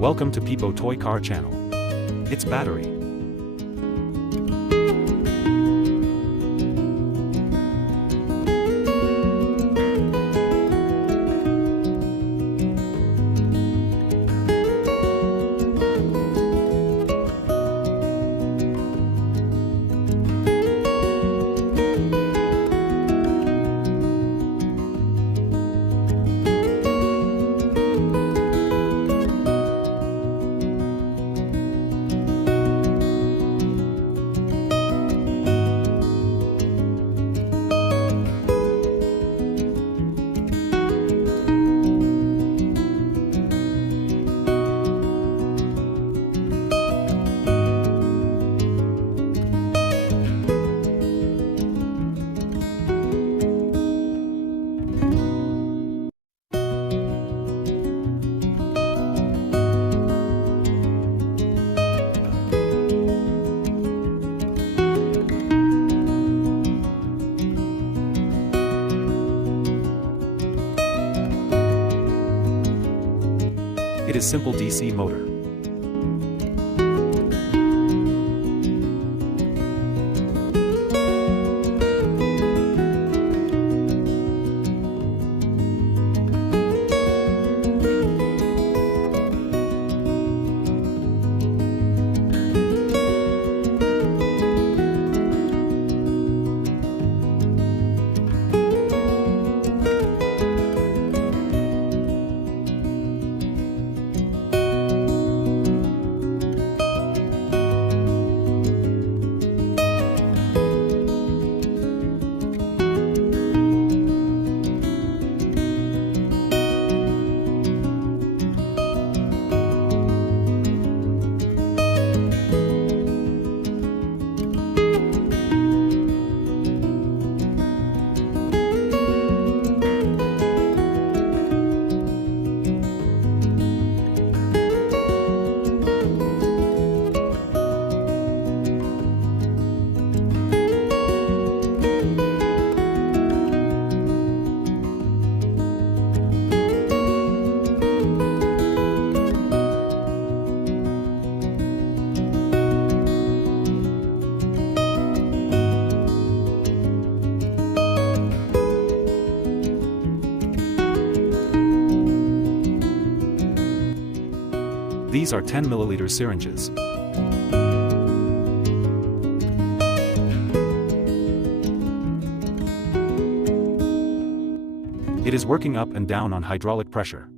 Welcome to PIPO Toy Car Channel. It's battery. It is simple DC motor. These are 10 milliliter syringes. It is working up and down on hydraulic pressure.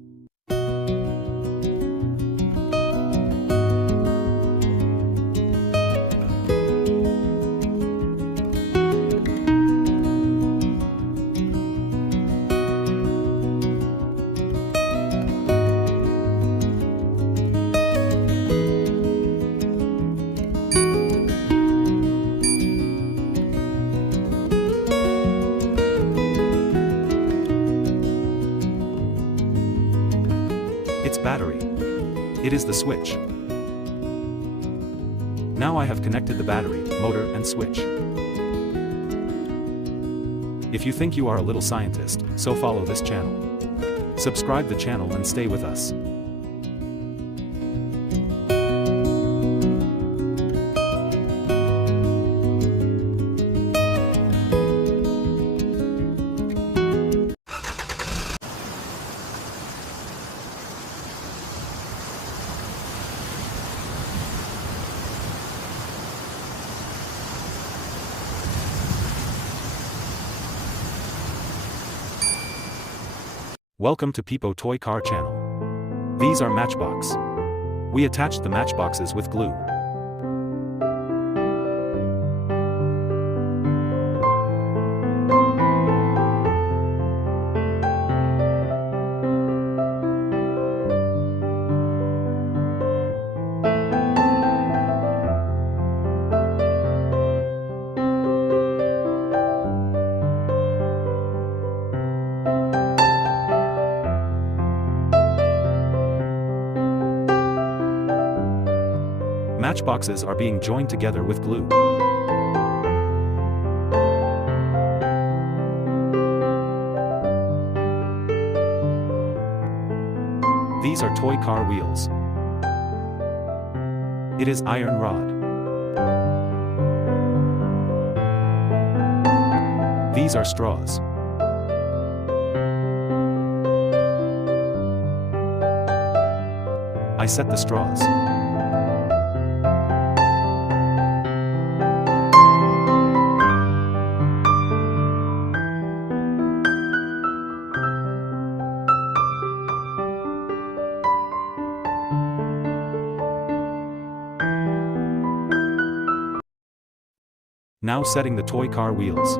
It is the switch. Now I have connected the battery, motor, and switch. If you think you are a little scientist, so follow this channel. Subscribe the channel and stay with us. Welcome to PIPO Toy Car Channel. These are Matchbox. We attached the matchboxes with glue. Matchboxes are being joined together with glue. These are toy car wheels. It is iron rod. These are straws. I set the straws. Now setting the toy car wheels.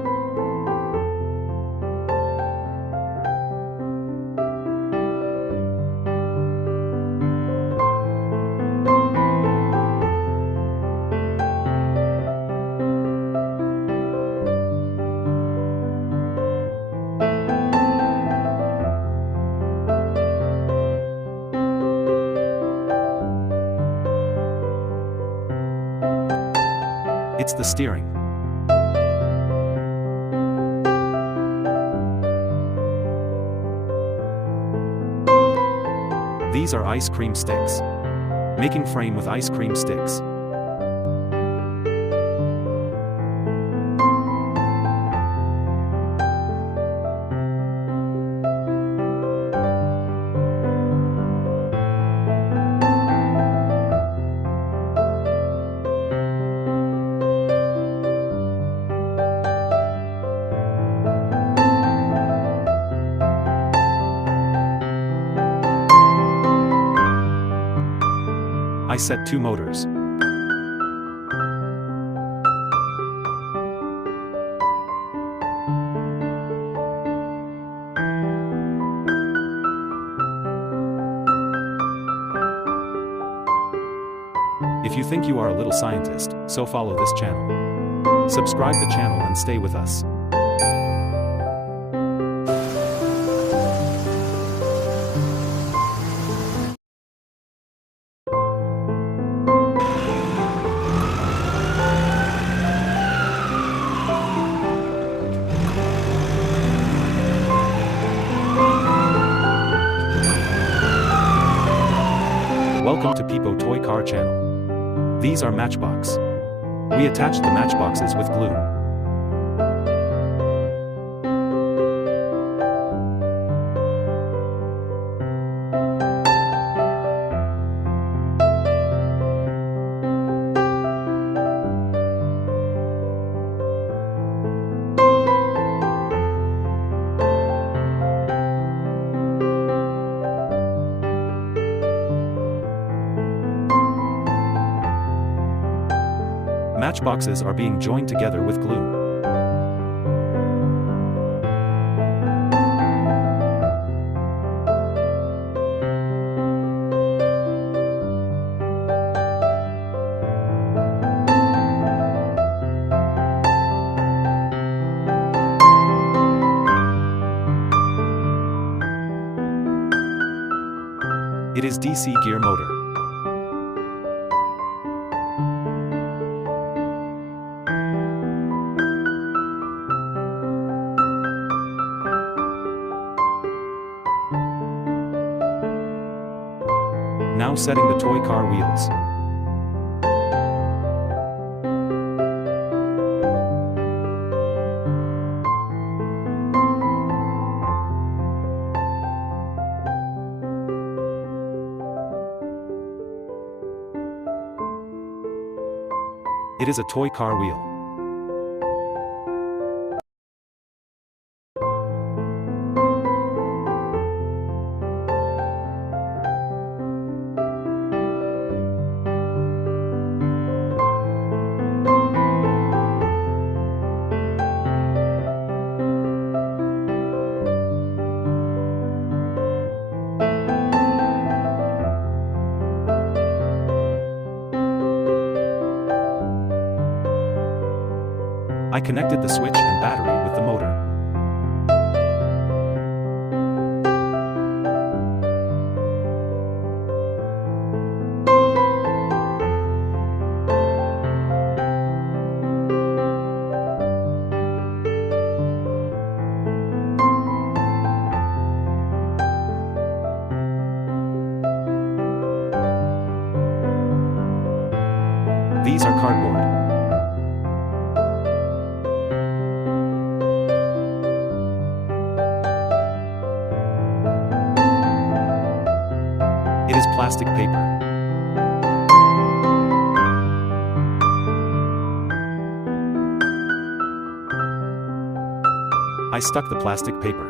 It's the steering. These are ice cream sticks. Making frame with ice cream sticks. I set 2 motors. If you think you are a little scientist, so follow this channel. Subscribe the channel and stay with us. Welcome to PIPO Toy Car Channel. These are Matchbox. We attached the matchboxes with glue. Matchboxes are being joined together with glue. It is DC gear motor. Now setting the toy car wheels. It is a toy car wheel. I connected the switch and battery with the motor. These are cardboard. It is plastic paper. I stuck the plastic paper.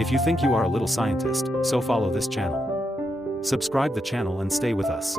If you think you are a little scientist, so follow this channel. Subscribe the channel and stay with us.